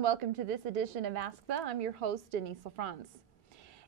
everyone. Welcome to this edition of Ask The. I'm your host, Denise LaFrance.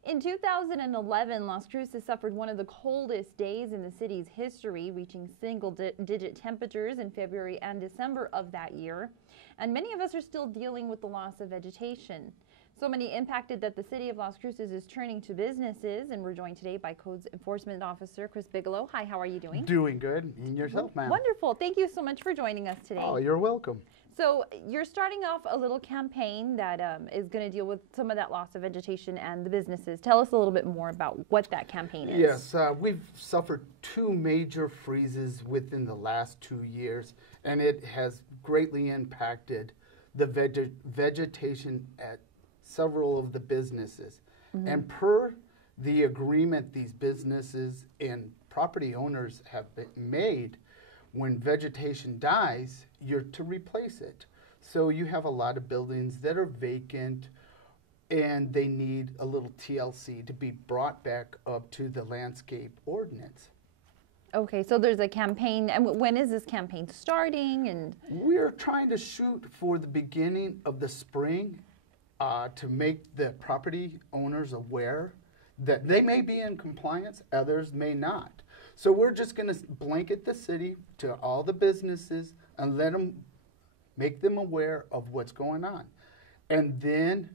In 2011, Las Cruces suffered one of the coldest days in the city's history, reaching single-digit temperatures in February and December of that year. And many of us are still dealing with the loss of vegetation. So many impacted that the city of Las Cruces is turning to businesses, and we're joined today by Codes Enforcement Officer Chris Bigelow. Hi, how are you doing? Doing good. And yourself, ma'am? Wonderful. Thank you so much for joining us today. Oh, you're welcome. So you're starting off a little campaign that is going to deal with some of that loss of vegetation and the businesses. Tell us a little bit more about what that campaign is. Yes, we've suffered two major freezes within the last 2 years, and it has greatly impacted the vegetation at several of the businesses. Mm-hmm. And per the agreement these businesses and property owners have made, when vegetation dies, you're to replace it. So you have a lot of buildings that are vacant and they need a little TLC to be brought back up to the landscape ordinance. Okay, so there's a campaign, and when is this campaign starting? And we're trying to shoot for the beginning of the spring to make the property owners aware that they may be in compliance, others may not. So we're just going to blanket the city to all the businesses and make them aware of what's going on. And then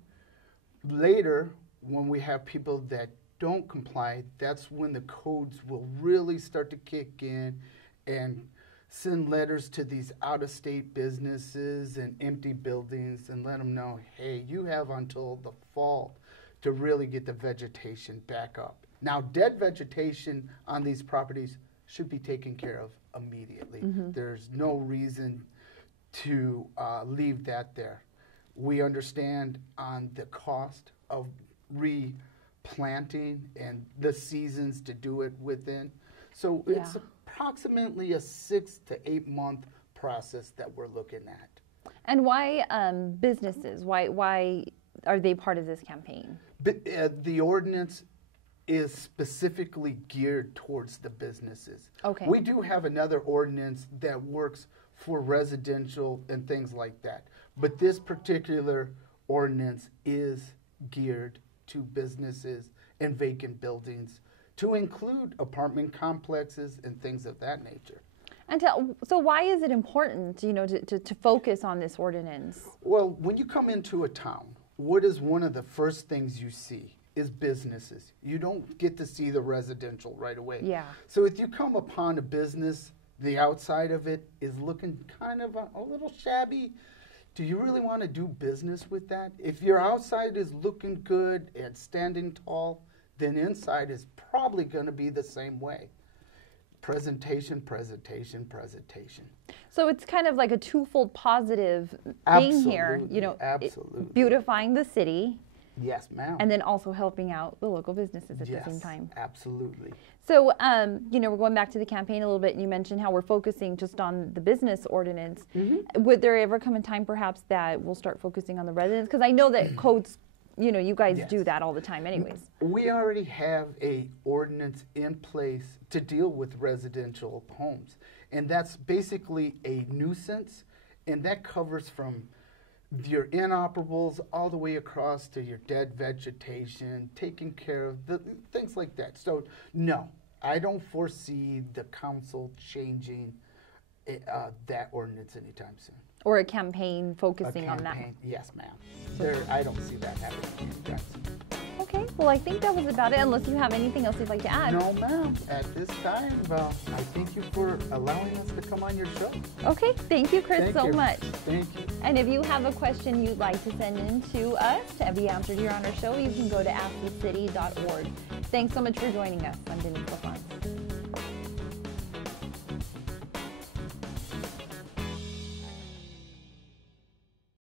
later, when we have people that don't comply, that's when the codes will really start to kick in and send letters to these out-of-state businesses and empty buildings and let them know, hey, you have until the fall to really get the vegetation back up. Now, dead vegetation on these properties should be taken care of immediately. Mm-hmm. There's no reason to leave that there. We understand on the cost of replanting and the seasons to do it within. So it's approximately a 6 to 8 month process that we're looking at. And why businesses? Why are they part of this campaign? The ordinance is specifically geared towards the businesses. Okay. We do have another ordinance that works for residential and things like that. But this particular ordinance is geared to businesses and vacant buildings, to include apartment complexes and things of that nature. And so why is it important, to focus on this ordinance? Well, when you come into a town, what is one of the first things you see? Is businesses. You don't get to see the residential right away. Yeah. So if you come upon a business, the outside of it is looking kind of a little shabby, do you really want to do business with that? If your outside is looking good and standing tall, then inside is probably going to be the same way. Presentation, presentation, presentation. So it's kind of like a twofold positive thing here, Absolutely. Beautifying the city. Yes, ma'am. And then also helping out the local businesses at the same time. Absolutely. So, we're going back to the campaign a little bit, and you mentioned how we're focusing just on the business ordinance. Mm-hmm. Would there ever come a time perhaps that we'll start focusing on the residents? Because I know that codes, you guys do that all the time anyways. We already have a ordinance in place to deal with residential homes. And that's basically a nuisance, and that covers from your inoperables all the way across to your dead vegetation, taking care of the things like that. So no, I don't foresee the council changing that ordinance anytime soon. Or a campaign focusing on that. Yes, ma'am. I don't see that happening anytime soon. Okay, well, I think that was about it, unless you have anything else you'd like to add. No, ma'am. At this time, I thank you for allowing us to come on your show. Okay, thank you, Chris, so much. Thank you. And if you have a question you'd like to send in to us to be answered here on our show, you can go to askthecity.org. Thanks so much for joining us. I'm Denise LaFrance.